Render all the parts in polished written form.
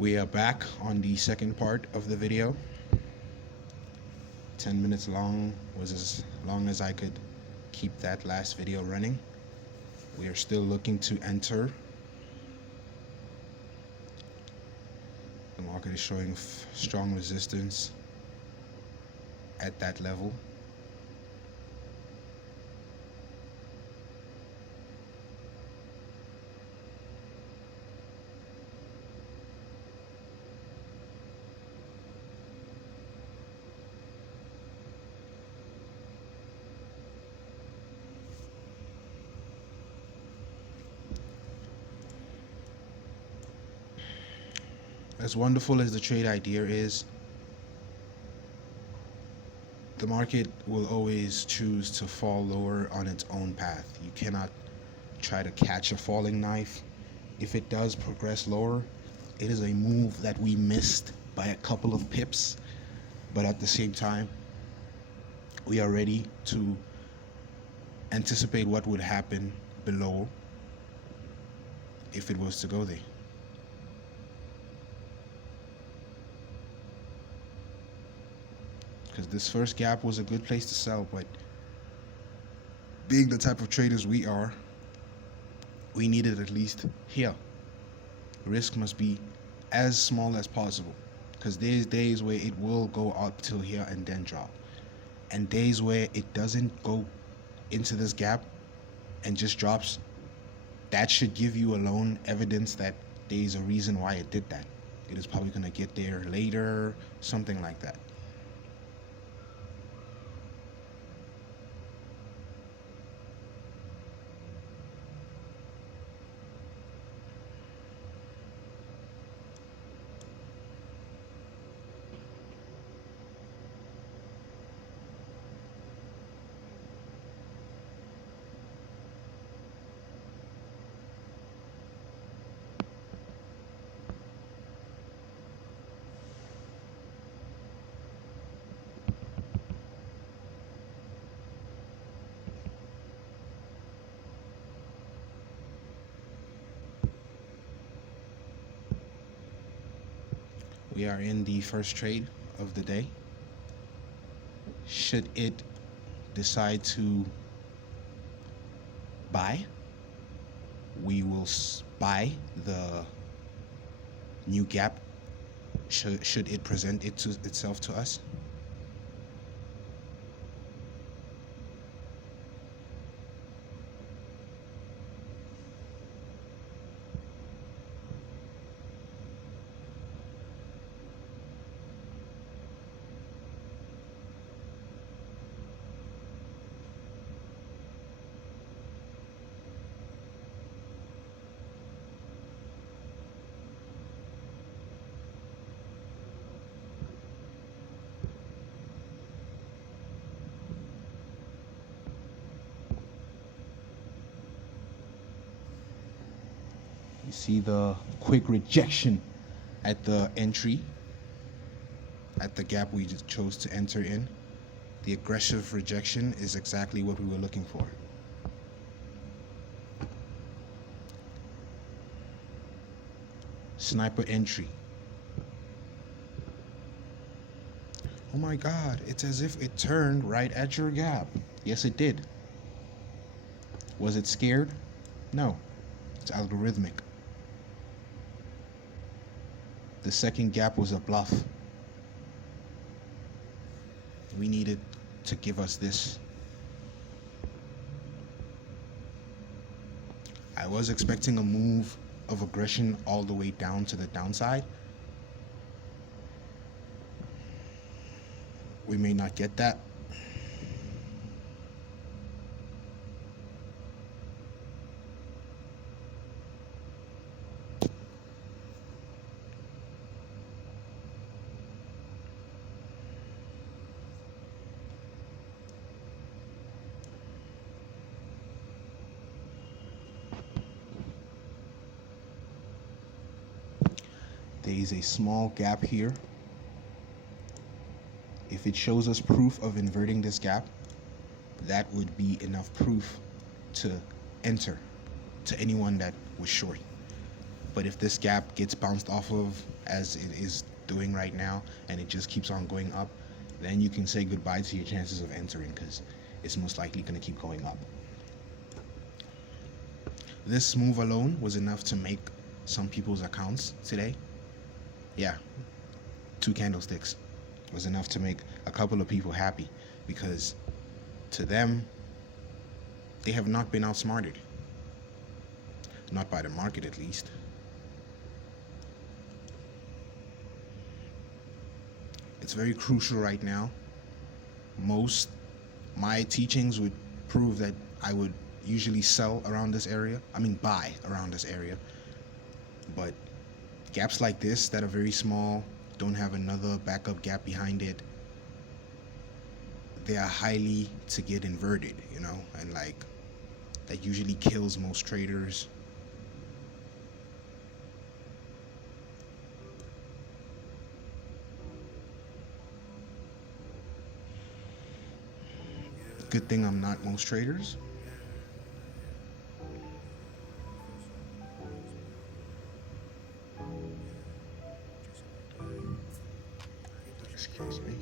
We are back on the second part of the video. 10 minutes long was as long as I could keep that last video running. We are still looking to enter. The market is showing strong resistance at that level. As wonderful as the trade idea is, the market will always choose to fall lower on its own path. You cannot try to catch a falling knife. If it does progress lower, it is a move that we missed by a couple of pips, but at the same time, we are ready to anticipate what would happen below if it was to go there. Because this first gap was a good place to sell, but being the type of traders we are, we needed at least here. Risk must be as small as possible, because there's days where it will go up till here and then drop, and days where it doesn't go into this gap and just drops. That should give you alone evidence that there's a reason why it did that. It is probably going to get there later, something like that. We are in the first trade of the day. Should it decide to buy, we will buy the new gap should it present itself to us. You see the quick rejection at the entry, at the gap we just chose to enter in. The aggressive rejection is exactly what we were looking for. Sniper entry. Oh my God, it's as if it turned right at your gap. Yes, it did. Was it scared? No, it's algorithmic. The second gap was a bluff. We needed to give us this. I was expecting a move of aggression all the way down to the downside. We may not get that. There is a small gap here. If it shows us proof of inverting this gap, that would be enough proof to enter to anyone that was short. But if this gap gets bounced off of as it is doing right now, and it just keeps on going up, then you can say goodbye to your chances of entering, because it's most likely going to keep going up. This move alone was enough to make some people's accounts today. Yeah, 2 candlesticks was enough to make a couple of people happy, because to them, they have not been outsmarted. Not by the market, at least. It's very crucial right now. My teachings would prove that I would usually sell around this area. I mean, buy around this area. But gaps like this that are very small, don't have another backup gap behind it, they are highly to get inverted, you know, and like that usually kills most traders. Good thing I'm not most traders. Excuse me.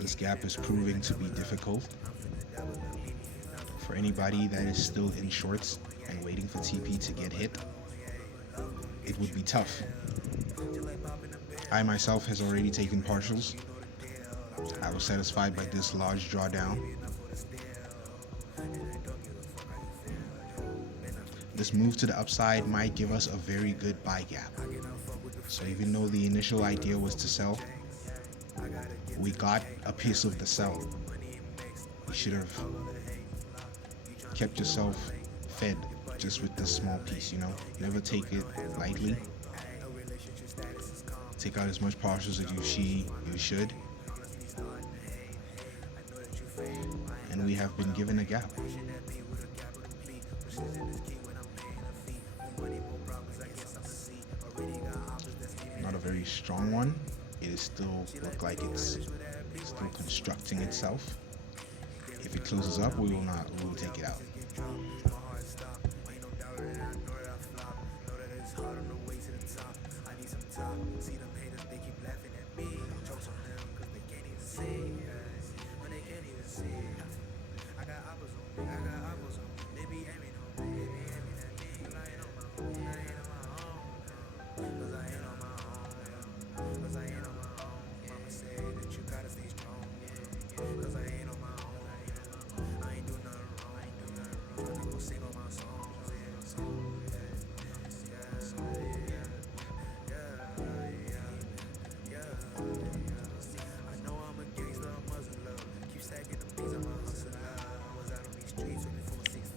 This gap is proving to be difficult for anybody that is still in shorts and waiting for TP to get hit. It would be tough. I myself has already taken partials. I was satisfied by this large drawdown. This move to the upside might give us a very good buy gap. So even though the initial idea was to sell, we got a piece of the sell. You should have kept yourself fed just with this small piece, you know. Never take it lightly. Take out as much partials as you should. And we have been given a gap. Not a very strong one. It is still look like it's still constructing itself. If it closes up, we will take it out.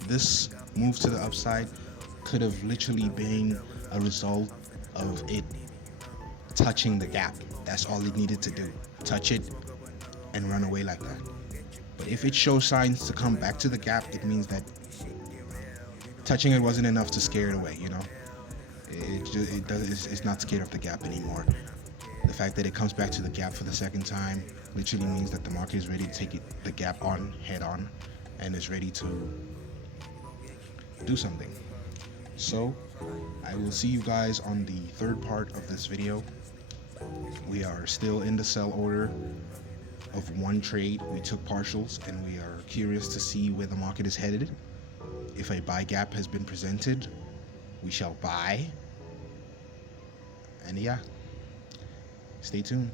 This move to the upside could have literally been a result of it touching the gap. That's all it needed to do. Touch it and run away like that. But if it shows signs to come back to the gap, it means that touching it wasn't enough to scare it away, you know? It's not scared of the gap anymore. The fact that it comes back to the gap for the second time literally means that the market is ready to take the gap on head on and is ready to do something. So I will see you guys on the third part of this video. We are still in the sell order of one trade. We took partials and we are curious to see where the market is headed. If a buy gap has been presented, we shall buy. And yeah, stay tuned.